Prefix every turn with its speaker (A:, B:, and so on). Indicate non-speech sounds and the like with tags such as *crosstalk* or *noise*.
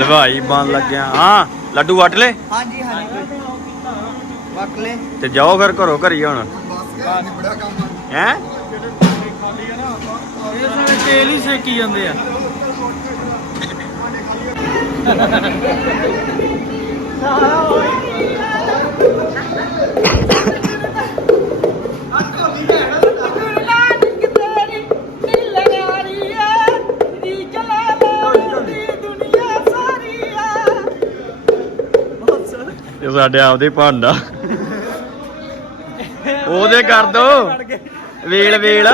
A: ਹਲਵਾਈ ਬਣ ਲੱਗਿਆ। ਹਾਂ ਲੱਡੂ ਵਟ ਲੈ?
B: ਹਾਂਜੀ ਹਾਂਜੀ। ਲੈ।
A: ਤੇ ਜਾਓ ਫਿਰ ਘਰੋਂ ਘਰੀ ਹੁਣ। ਹੈ?
B: ਇਹ ਸਾਰੇ ਤੇਲ ਹੀ ਸੇਕੀ ਜਾਂਦੇ ਆ। *laughs*
A: ਇਹ ਸਾਡੇ ਆਪਦੇ ਭਾਂਡਾ ਉਹਦੇ ਕਰ ਦੋ। ਵੇਲ ਵੇਲ।